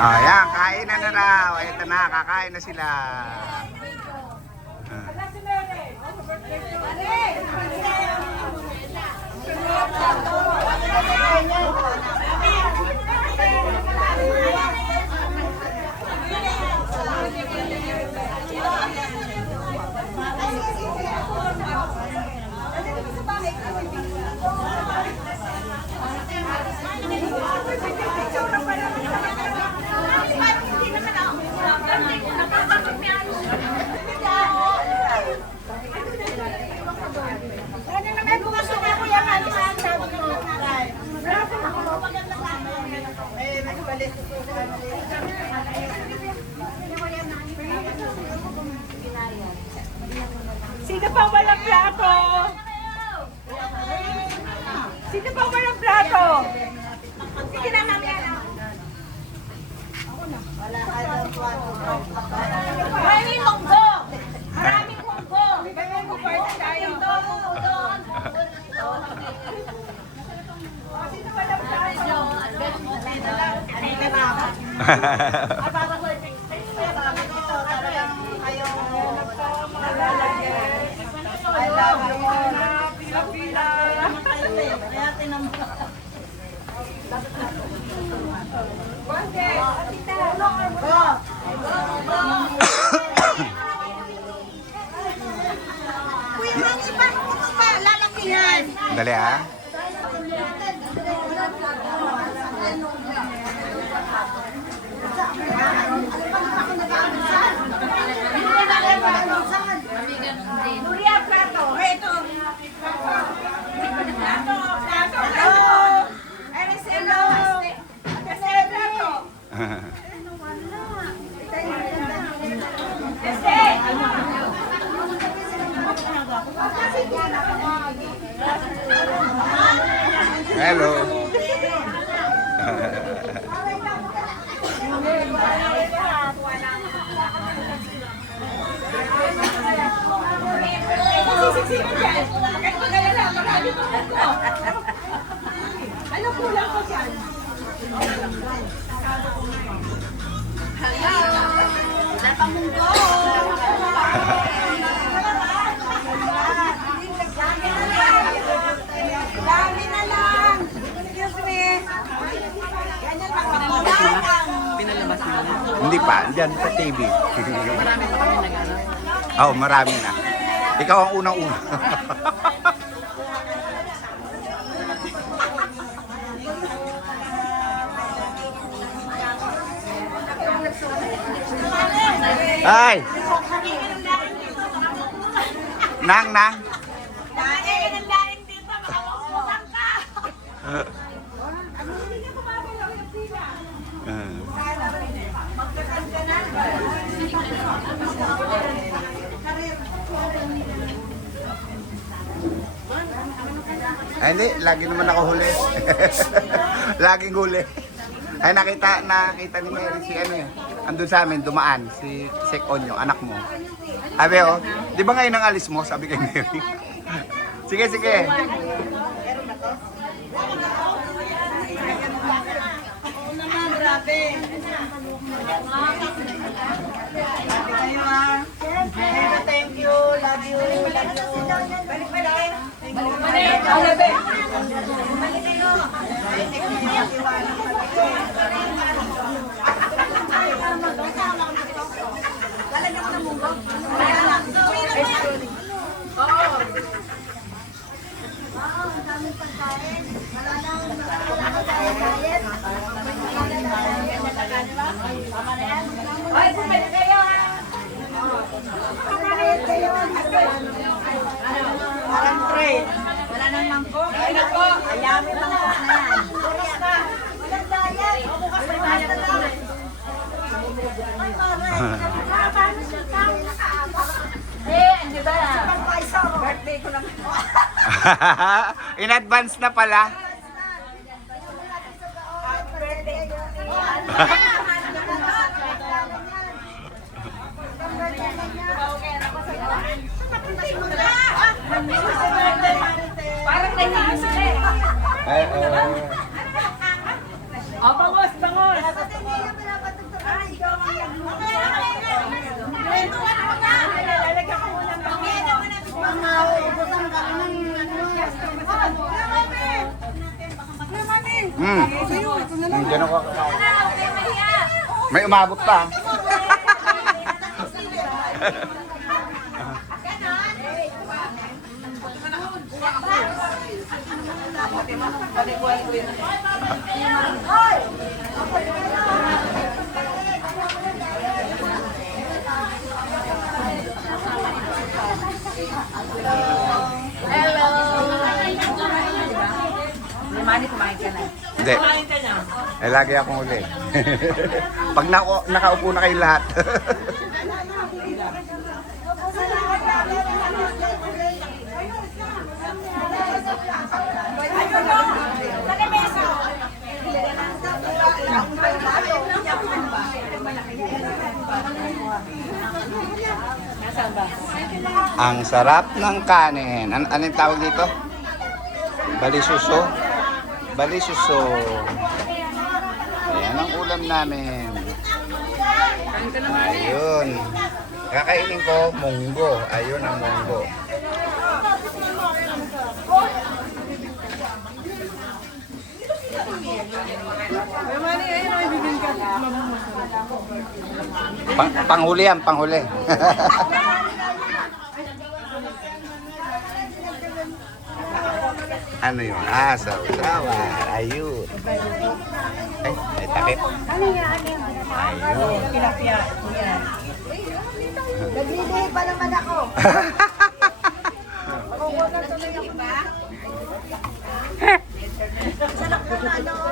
Ayan, kain na na raw. Ito na, kakain na sila. Sino pa walang plato? Sino pa walang plato? Sige na, mamaya na. Maraming munggo! Maraming munggo! May munggo party tayo. Sino walang plato? I love you. Pila-pila. Kaya tinampa. Kuya, ang iba pa lalakihan. Dali ah. Nuria, plato. Ito. Plato. Eres hello. Este plato. Este. Hello. Ano kulang ko dyan? Hello! Wala pang munggo! Dami na lang! Excuse me! Ganyan lang pinalabas mo na? Hindi pa, dyan sa TV. Marami pa kami nag-ano? Oo, marami na. Ikaw ang unang-una. Ay! Nang. Daing ang daing dito, makakasukan ka! Ano hindi ka kumagalaw yung pila? Magkakanta na. Ay, hindi. Lagi naman ako huli. Laging huli. Ay, nakita ni Mary si ano yun. Andun sa amin, dumaan. Si Sek Onyo, anak mo. Sabi oh, di ba ngayon ang alis mo? Sabi kay Mary. Sige. Oo naman, grabe. Thank you, love you. Balik. Lalagyan ko ng munggo. Ang daming pagkain. Wala nang diet. Hoy, bumili kayo ha. Bumili kayo. Parang trade. Wala nang mangko. Ay nako. Ayamin lang na yan. Bukas na. Walang diet. Bukas may diet na lang. Hindi ba? Birthday ko naman. In advance na pala. Parang nahihiyo sila eh. Ay, Oh, bangos, bangos. Diyan ako kakain. May umabot pa. Mani, kumain ka na. Hindi. Eh, lagi akong huli. Pag nakaupo na kayo lahat. Ang sarap ng kanin. Ano yung tawag dito? Balisuso. Balisuso. Ayan ang ulam namin. Ayun. Kakainin ko, munggo. Ayun ang munggo. Panghuli yan, panghuli. Ano yun? Ah, sausawan. Ayun. Ay, may takip. Ayun. Naglilihi pa naman ako. Makukunan tuloy ako ba? Sarap na ano.